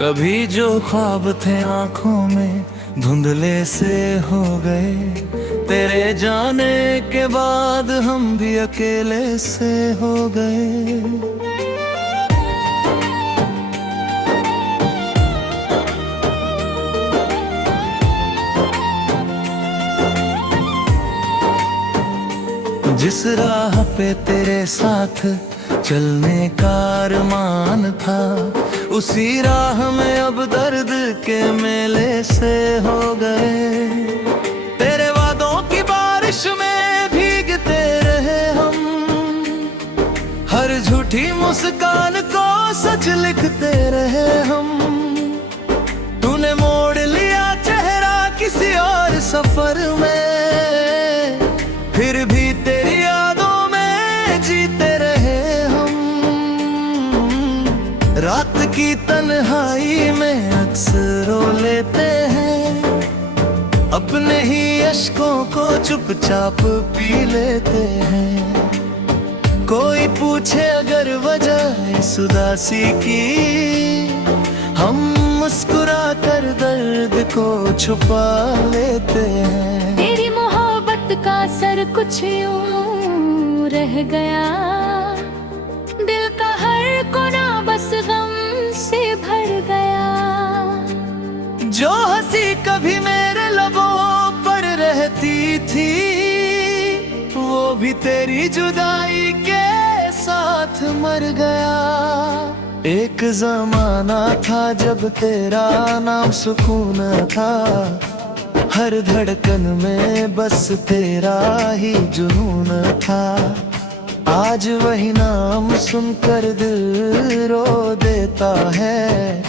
कभी जो ख्वाब थे आंखों में धुंधले से हो गए, तेरे जाने के बाद हम भी अकेले से हो गए। जिस राह पे तेरे साथ चलने का अरमान था, उसी राह में अब दर्द के मेले से हो गए। तेरे वादों की बारिश में भीगते रहे हम, हर झूठी मुस्कान को सच लिखते रहे हम। तूने मोड़ लिया चेहरा किसी और सफर में, फिर भी तेरी यादों में जीते रहे हम। रात की तन्हाई में अक्सर रो लेते हैं, अपने ही अश्कों को चुपचाप पी लेते हैं। कोई पूछे अगर वजह इस उदासी की, हम मुस्कुरा कर दर्द को छुपा लेते हैं। तेरी मोहब्बत का असर कुछ यूं रह गया, दिल का हर कोना बस गम से भर गया। जो हंसी कभी मेरे लबों पर रहती थी, वो भी तेरी जुदाई के साथ मर गया। एक जमाना था जब तेरा नाम सुकून था, हर धड़कन में बस तेरा ही जुनून था। आज वही नाम सुनकर दिल रो देता है,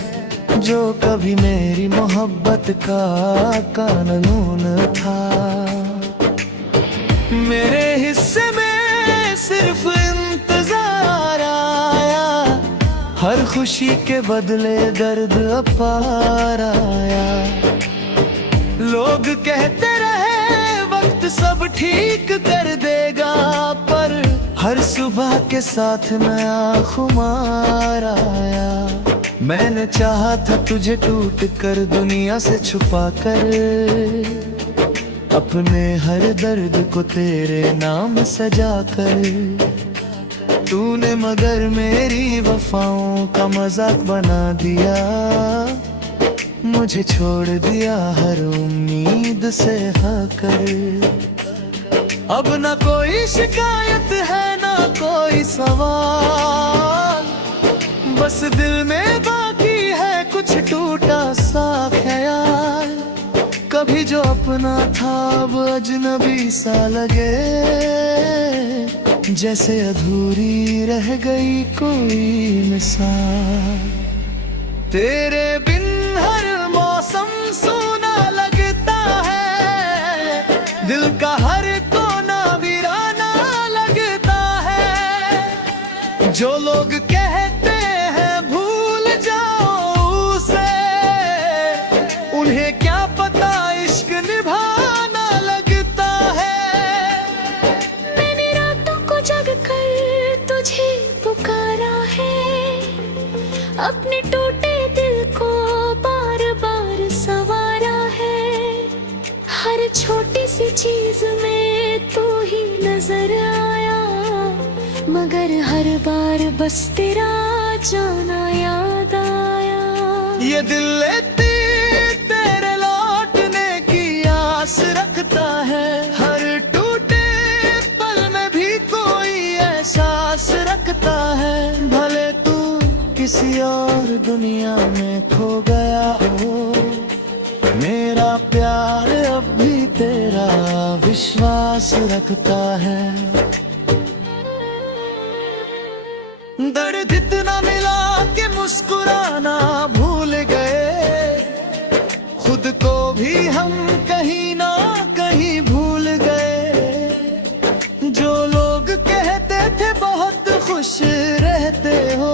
जो कभी मेरी मोहब्बत का कानून था। मेरे हिस्से में सिर्फ इंतजार आया, हर खुशी के बदले दर्द अपार आया। लोग कहते रहे वक्त सब ठीक कर देगा, पर हर सुबह के साथ नया खुमार आया। मैंने चाहा था तुझे टूट कर दुनिया से छुपा कर, अपने हर दर्द को तेरे नाम सजा कर। तूने मगर मेरी वफाओं का मजाक बना दिया, मुझे छोड़ दिया हर उम्मीद से हकर। अब न कोई शिकायत है न कोई सवाल, बस दिल में बाकी है कुछ टूटा सा ख्याल। कभी जो अपना था अब अजनबी सा लगे, जैसे अधूरी रह गई कोई मिसाल। तेरे बिन हर मौसम सूना लगता है, दिल का हर कोना वीराना लगता है। जो लोग कहते हैं भूल जाओ उसे, उन्हें क्या पता इश्क निभाना लगता है। मैंने रातों को जग कर तुझे पुकारा है, अपने टूटे दिल को बार बार संवारा है। हर छोटी सी चीज में तू ही नजर आया, मगर हर बार बस तेरा जाना याद आया। ये दिल लेती तेरे लौटने की आस रखता है, हर टूटे पल में भी कोई एहसास रखता है। भले तू किसी और दुनिया में खो गया हो, मेरा प्यार अब भी तेरा विश्वास रखता है। दर्द इतना मिला कि मुस्कुराना भूल गए, खुद को भी हम कहीं ना कहीं भूल गए। जो लोग कहते थे बहुत खुश रहते हो,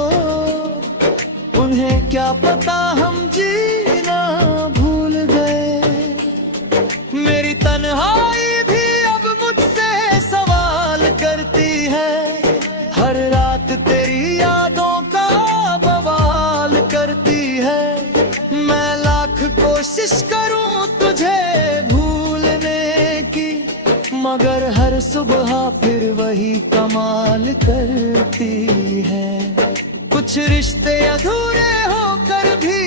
उन्हें क्या पता हम जीना भूल गए। मेरी तन्हाई भी अब मुझसे सवाल करती है, हर रात तेरी यादों का बवाल करती है। हर सुबह फिर वही कमाल करती है। कुछ रिश्ते अधूरे होकर भी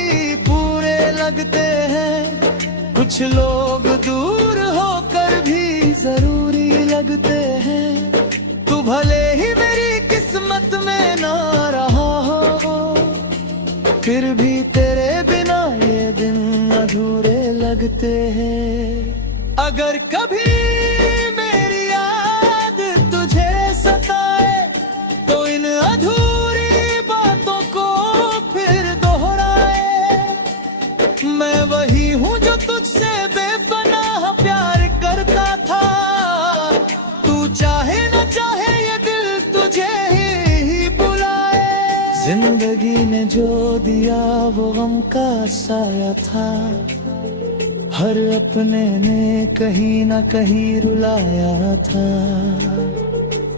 पूरे लगते हैं, कुछ लोग दूर होकर भी जरूरी लगते हैं। तू भले ही मेरी किस्मत में ना रहा हो, फिर भी तेरे बिना ये दिन अधूरे लगते हैं। अगर कभी मेरी याद तुझे सताए तो इन अधूरी बातों को फिर दोहराए। मैं वही हूँ जो तुझसे बेपनाह प्यार करता था, तू चाहे न चाहे ये दिल तुझे ही बुलाए। जिंदगी ने जो दिया वो गम का साया था, हर अपने ने कहीं ना कहीं रुलाया था।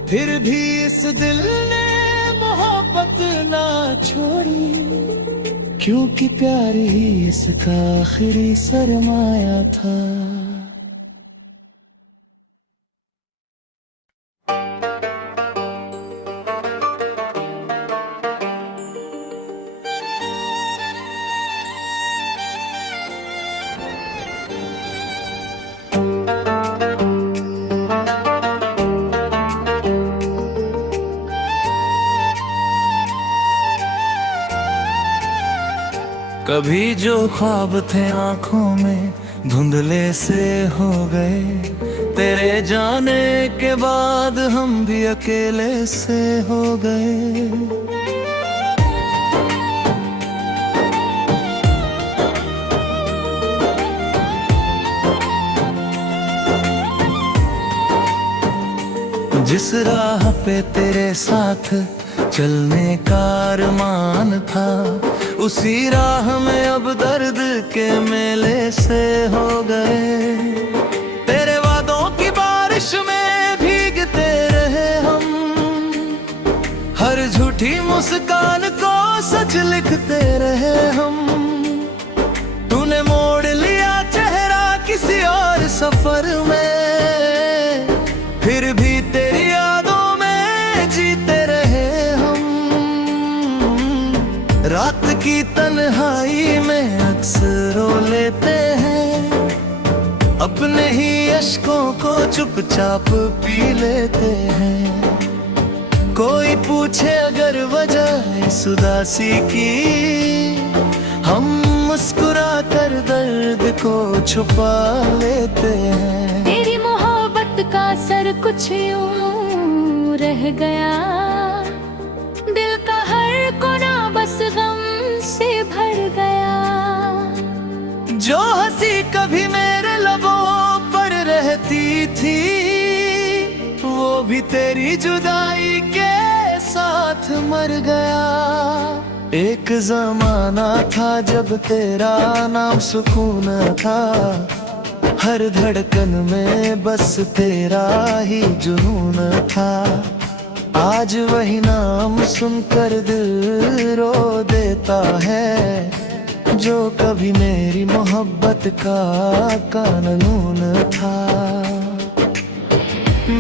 फिर भी इस दिल ने मोहब्बत ना छोड़ी, क्योंकि प्यार ही इसका आखिरी सरमाया था। कभी जो ख्वाब थे आंखों में धुंधले से हो गए, तेरे जाने के बाद हम भी अकेले से हो गए। जिस राह पे तेरे साथ चलने का अरमान था, उसी राह में अब दर्द के मेले से हो गए। तेरे वादों की बारिश में भीगते रहे हम, हर झूठी मुस्कान को सच लिखते रहे हम। तूने मोड़ लिया चेहरा किसी और सफर में, फिर भी तेरी यादों में जीते रहे हम। रात की तन्हाई में अक्सर रो लेते हैं, अपने ही अश्कों को चुपचाप पी लेते हैं। कोई पूछे अगर वजह इस उदासी की, हम मुस्कुरा कर दर्द को छुपा लेते हैं। तेरी मोहब्बत का असर कुछ यूं रह गया, दिल का हर कोना बस गम से भर गया। जो हंसी कभी मेरे लबों पर रहती थी, वो भी तेरी जुदाई के साथ मर गया। एक जमाना था जब तेरा नाम सुकून था, हर धड़कन में बस तेरा ही जुनून था। आज वही नाम सुनकर दिल रो देता है, जो कभी मेरी मोहब्बत का कानून था।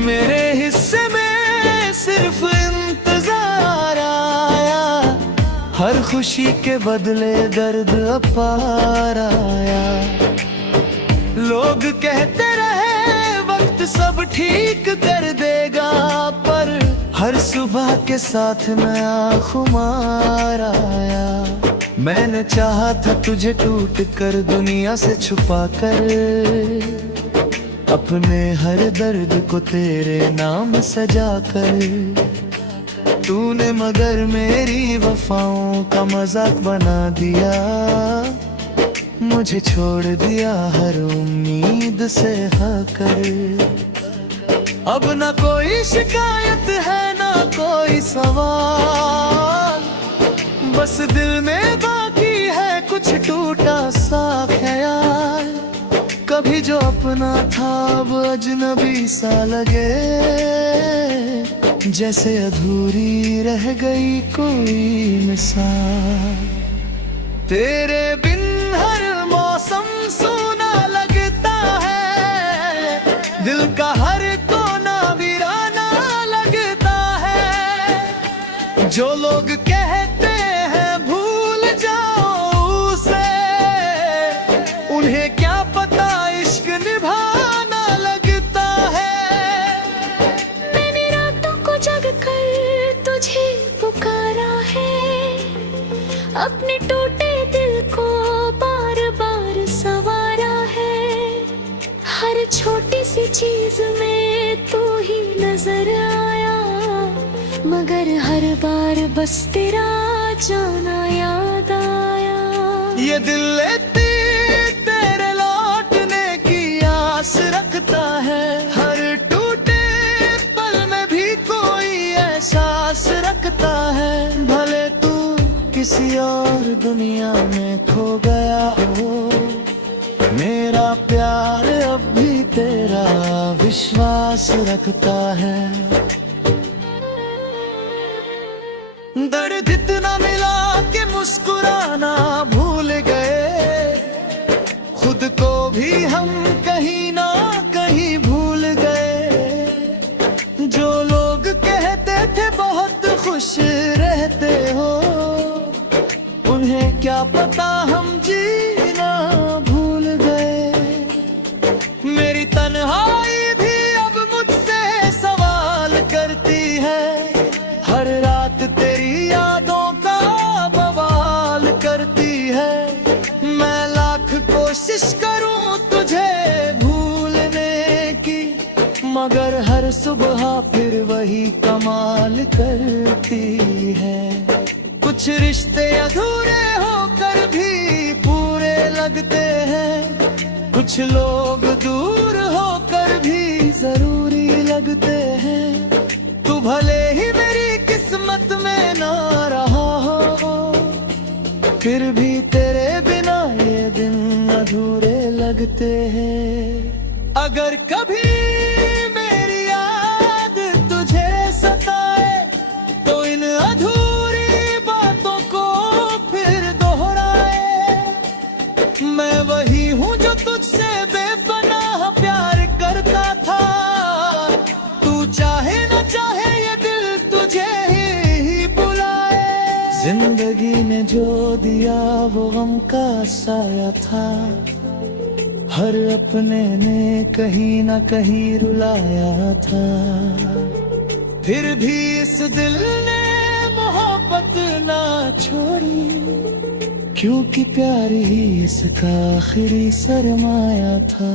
मेरे हिस्से में सिर्फ इंतजार आया, हर खुशी के बदले दर्द अपार आया। लोग कहते रहे वक्त सब ठीक कर देगा, पर हर सुबह के साथ नया खुमार आया। मैंने चाहा था तुझे टूट कर दुनिया से छुपा कर, अपने हर दर्द को तेरे नाम सजा कर। तूने मगर मेरी वफाओं का मजाक बना दिया, मुझे छोड़ दिया हर उम्मीद से हकर। अब ना कोई शिकायत है ना कोई सवाल, बस दिल में बाकी है कुछ टूटा सा ख्याल। कभी जो अपना था अब अजनबी सा लगे, जैसे अधूरी रह गई कोई मिसाल। तेरे बिन हर मौसम सूना लगता है, दिल का हर कोना जो लोग कहते हैं भूल जाओ उसे, उन्हें क्या पता इश्क निभाना लगता है। मैंने रातों को जग कर तुझे पुकारा है, अपने टूटे दिल को बार बार संवारा है। हर छोटी सी चीज में तू ही नजर आया, मगर हर बार बस तेरा जाना याद आया। ये दिल लेती तेरे लौटने की आस रखता है, हर टूटे पल में भी कोई एहसास रखता है। भले तू किसी और दुनिया में खो गया हो, मेरा प्यार अब भी तेरा विश्वास रखता है। दर्द इतना मिला कि मुस्कुराना भूल गए, खुद को भी हम कहीं ना कहीं भूल गए। जो लोग कहते थे बहुत खुश रहते हो, उन्हें क्या पता हम जीना भूल गए। मेरी तन्हाई भी अब मुझसे सवाल करती है, हर रात तेरी यादों का बवाल करती है। मैं लाख कोशिश करूं तुझे भूलने की, मगर हर सुबह फिर वही कमाल करती है। कुछ रिश्ते अधूरे होकर भी पूरे लगते हैं, कुछ लोग दूर होकर भी जरूरी लगते हैं। तू भले ही मेरी किस्मत में ना रहा हो, फिर भी तेरे बिना ये दिन अधूरे लगते हैं। अगर कभी मेरी याद तुझे सताए, तो इन अधूरी बातों को फिर दोहराए। मैं वही हूँ जो तुझसे बेपनाह प्यार करता था, तू चाहे न चाहे ये दिल तुझे ही बुलाए। जिंदगी ने जो दिया वो गम का साया था, हर अपने ने कहीं ना कहीं रुलाया था। फिर भी इस दिल ने मोहब्बत ना छोड़ी, क्योंकि प्यार ही इसका आखिरी सरमाया था।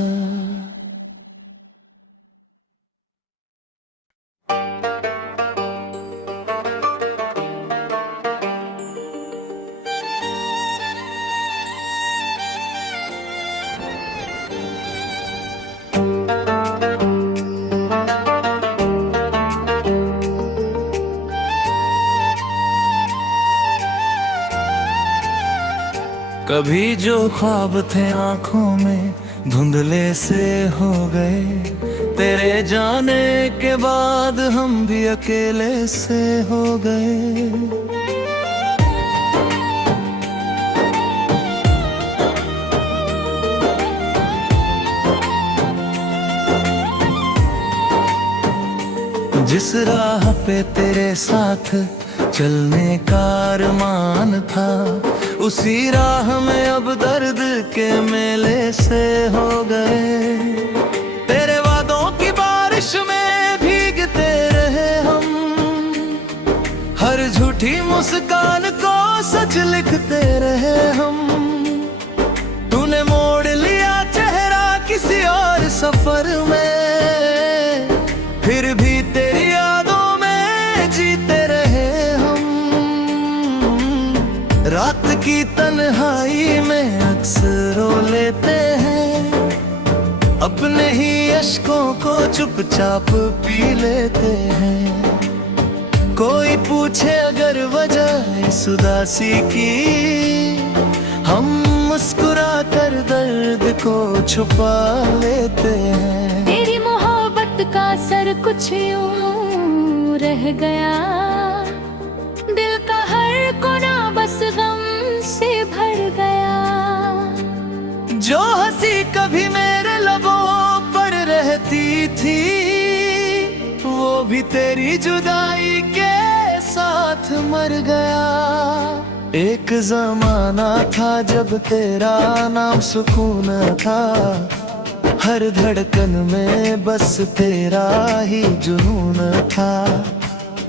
कभी जो ख्वाब थे आंखों में धुंधले से हो गए, तेरे जाने के बाद हम भी अकेले से हो गए। जिस राह पे तेरे साथ चलने का अरमान था, उसी राह में अब दर्द के मेले से हो गए। तेरे वादों की बारिश में भीगते रहे हम, हर झूठी मुस्कान को सच लिखते रहे हम। तूने मोड़ लिया चेहरा किसी और सफर में, फिर भी तेरी यादों में जीते रहे हम। रात की तन्हाई में अक्सर रो लेते हैं, अपने ही अश्कों को चुपचाप पी लेते हैं। कोई पूछे अगर वजह इस उदासी की, हम मुस्कुरा कर दर्द को छुपा लेते हैं। तेरी मोहब्बत का असर कुछ यूं रह गया, दिल का हर कोना बस गम से भर गया। जो हंसी कभी मेरे लबों पर रहती थी, वो भी तेरी जुदाई के साथ साथ मर गया। एक जमाना था जब तेरा नाम सुकून था, हर धड़कन में बस तेरा ही जुनून था।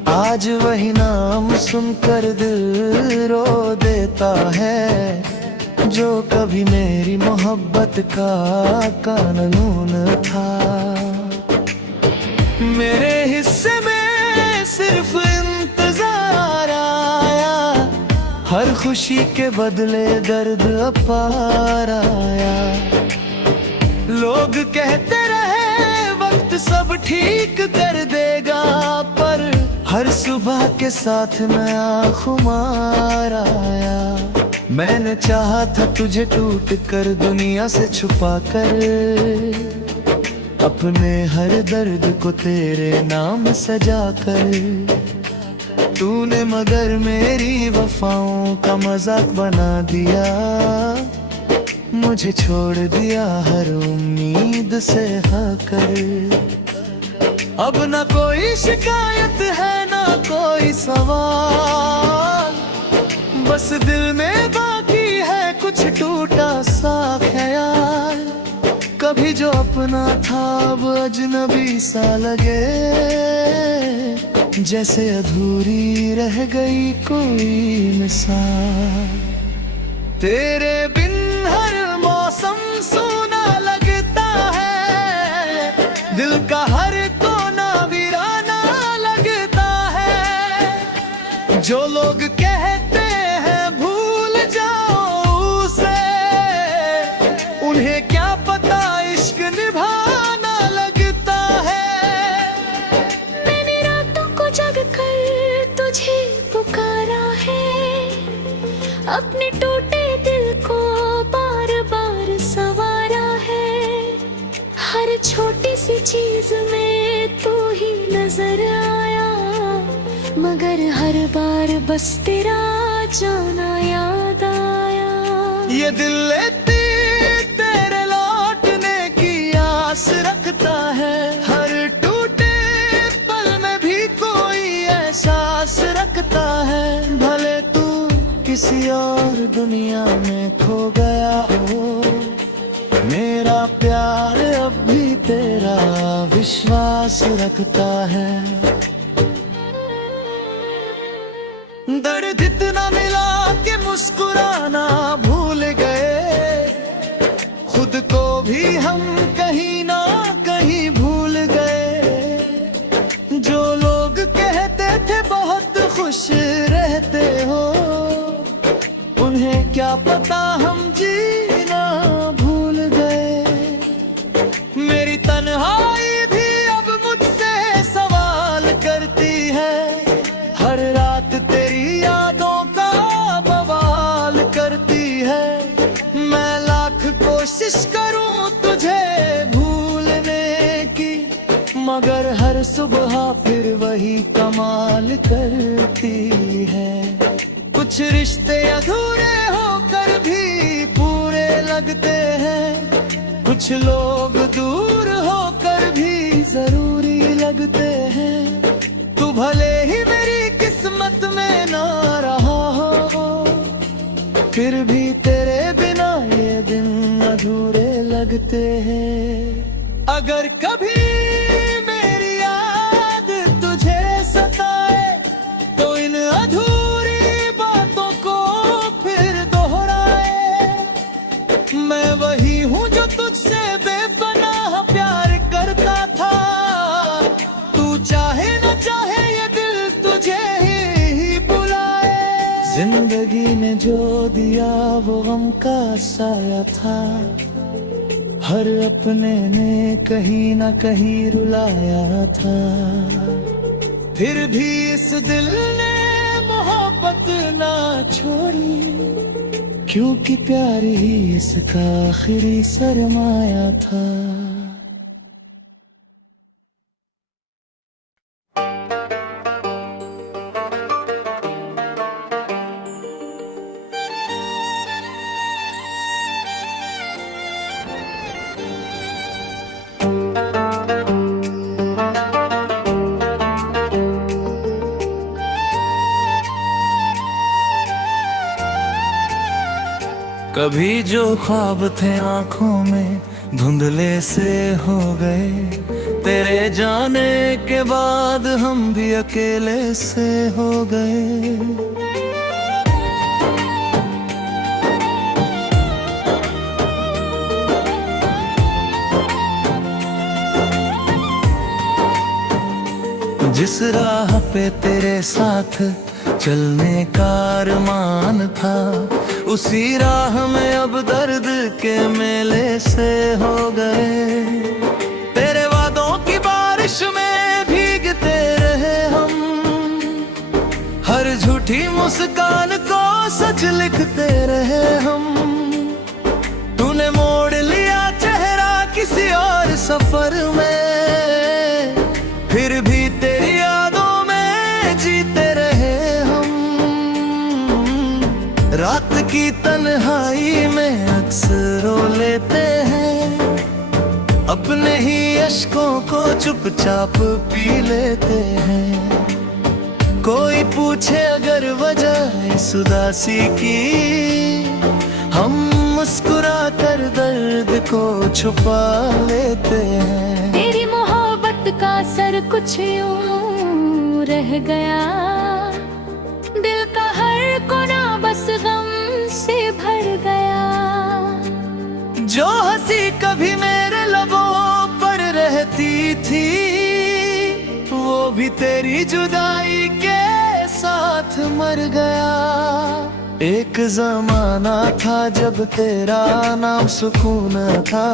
आज वही नाम सुनकर दिल रो देता है, जो कभी मेरी मोहब्बत का कानून था। मेरे हिस्से में सिर्फ इंतजार आया, हर खुशी के बदले दर्द अपार आया। लोग कहते रहे वक्त सब ठीक कर देगा, पर हर सुबह के साथ नया खुमार आया। मैंने चाहा था तुझे टूट कर दुनिया से छुपा कर, अपने हर दर्द को तेरे नाम सजा कर। तूने मगर मेरी वफाओं का मजाक बना दिया, मुझे छोड़ दिया हर उम्मीद से हाकर। अब ना कोई शिकायत है ना कोई सवाल, बस दिल में बाकी है कुछ टूटा सा ख्याल। कभी जो अपना था अब अजनबी सा लगे, जैसे अधूरी रह गई कोई मिसाल। तेरे बिन हर मौसम सूना लगता है, दिल का हर कोना वीराना लगता है। जो लोग कहते हैं भूल जाओ उसे, उन्हें क्या पता इश्क निभाना लगता है। मैंने रातों को जग कर तुझे पुकारा है, अपने टूटे दिल को बार बार संवारा है। हर छोटी सी चीज में तू ही नजर आया, मगर हर बार बस तेरा जाना याद आया। ये दिल लेती तेरे लौटने की आस रखता है, हर टूटे पल में भी कोई एहसास रखता है। भले तू किसी और दुनिया में खो गया हो, मेरा प्यार अब भी तेरा विश्वास रखता है। दर्द इतना मिला कि मुस्कुराना भूल गए, खुद को भी हम कहीं ना कहीं भूल गए। जो लोग कहते थे बहुत खुश रहते हो, उन्हें क्या पता हम जीना भूल गए। मेरी तन्हाई भी अब मुझसे सवाल करती है, हर रात तेरी यादों का बवाल करती है। मैं लाख कोशिश करूं तुझे भूलने की, मगर हर सुबह फिर वही कमाल करती है। कुछ रिश्ते अधूरे होकर भी पूरे लगते हैं, कुछ लोग दूर होकर भी जरूरी लगते हैं। तू भले ही मेरी किस्मत में ना रहा हो, फिर भी तेरे बिना ये दिन अधूरे लगते हैं। अगर कभी मेरी याद तुझे सताए, तो इन अधूरी बातों को फिर दोहराए। मैं वही हूँ जो तुझसे बेपनाह प्यार करता था, तू चाहे न चाहे ये दिल तुझे ही बुलाए। जिंदगी ने जो दिया वो गम का साया था, हर अपने ने कहीं ना कहीं रुलाया था। फिर भी इस दिल ने मोहब्बत ना छोड़ी, क्योंकि प्यार ही इसका आखिरी सरमाया था। कभी जो ख्वाब थे आंखों में धुंधले से हो गए, तेरे जाने के बाद हम भी अकेले से हो गए। जिस राह पे तेरे साथ चलने का अरमान था, उसी राह में अब दर्द के मेले से हो गए। तेरे वादों की बारिश में भीगते रहे हम, हर झूठी मुस्कान को सच लिखते रहे हम। तूने मोड़ लिया चेहरा किसी और सफर में, फिर भी तेरी यादों में जीते रहे हम। रात की तन्हाई में अक्सर रो लेते हैं, अपने ही अश्कों को चुपचाप पी लेते हैं। कोई पूछे अगर वजह इस उदासी की, हम मुस्कुरा कर दर्द को छुपा लेते हैं। तेरी मोहब्बत का असर कुछ यूं रह गया, दिल का हर कोना बस गम से भर गया। जो हंसी कभी मेरे लबों पर रहती थी, वो भी तेरी जुदाई के साथ मर गया। एक जमाना था जब तेरा नाम सुकून था,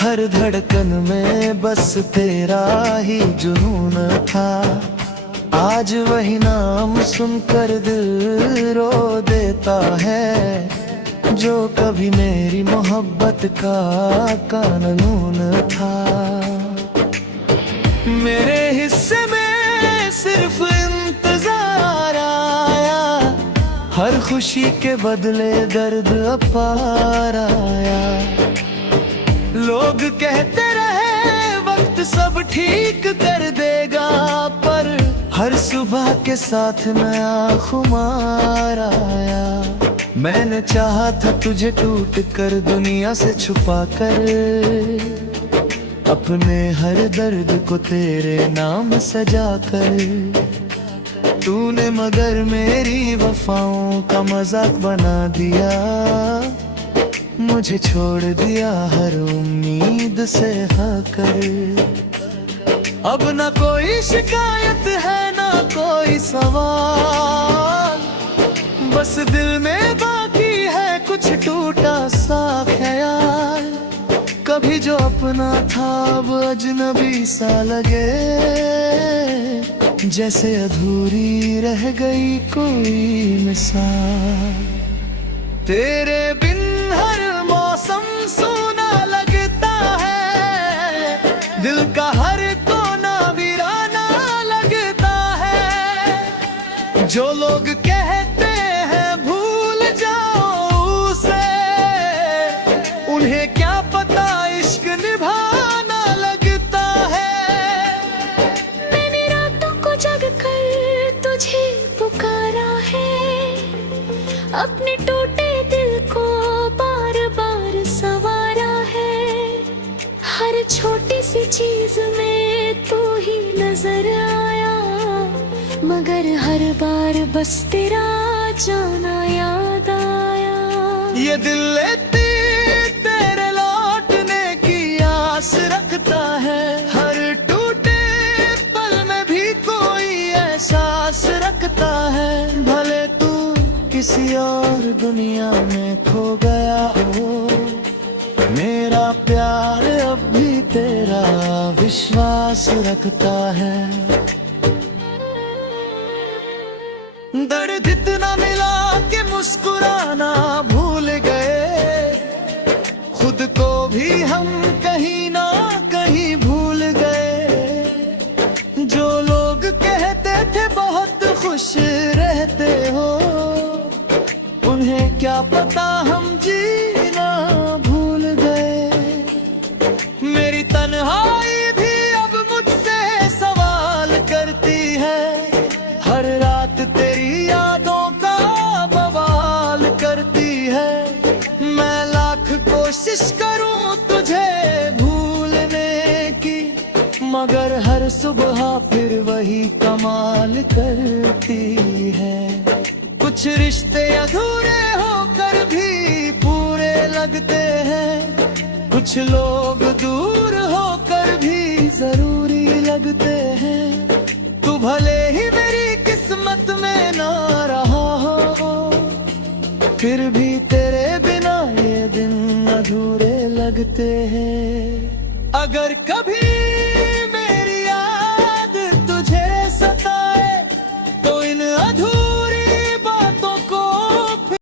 हर धड़कन में बस तेरा ही जुनून था। आज वही नाम सुनकर दिल रो देता है, जो कभी मेरी मोहब्बत का कानून था। मेरे हिस्से में सिर्फ इंतजार आया, हर खुशी के बदले दर्द अपार आया। लोग कहते रहे वक्त सब ठीक कर देगा, पर हर सुबह के साथ नया खुमार आया। मैंने चाहा था तुझे टूट कर दुनिया से छुपा कर, अपने हर दर्द को तेरे नाम सजा कर। तूने मगर मेरी वफाओं का मजाक बना दिया, मुझे छोड़ दिया हर उम्मीद से हकर। अब ना कोई शिकायत है ना कोई सवाल, बस दिल में बाकी है कुछ टूटा सा ख्याल। कभी जो अपना था अब अजनबी सा लगे, जैसे अधूरी रह गई कोई मिसाल। तेरे बिन हर मौसम सूना लगता है, दिल का हर कोना वीराना लगता है। जो लोग कहते हैं भूल जाओ उसे, उन्हें क्या पता इश्क निभाना लगता है। मैंने रातों को जग कर तुझे पुकारा है, अपने टूटे दिल को बार बार संवारा है। हर छोटी सी चीज में तू ही नजर आया, मगर हर बार बस तेरा जाना याद आया। ये दिल लेती तेरे लौटने की आस रखता है, हर टूटे पल में भी कोई एहसास रखता है। भले तू किसी और दुनिया में खो गया हो, मेरा प्यार अब भी तेरा विश्वास रखता है। दर्द इतना मिला कि मुस्कुराना भूल गए, खुद को भी हम कहीं ना कहीं भूल गए। जो लोग कहते थे बहुत खुश रहते हो, उन्हें क्या पता हम जीना भूल गए। मेरी तन्हाई भी अब मुझसे सवाल करती है, हर रात तेरी यादों का बवाल करती है। वही कमाल करती है। कुछ रिश्ते अधूरे होकर भी पूरे लगते हैं, कुछ लोग दूर होकर भी जरूरी लगते हैं। तू भले ही मेरी किस्मत में ना रहा हो, फिर भी तेरे बिना ये दिन अधूरे लगते हैं। अगर कभी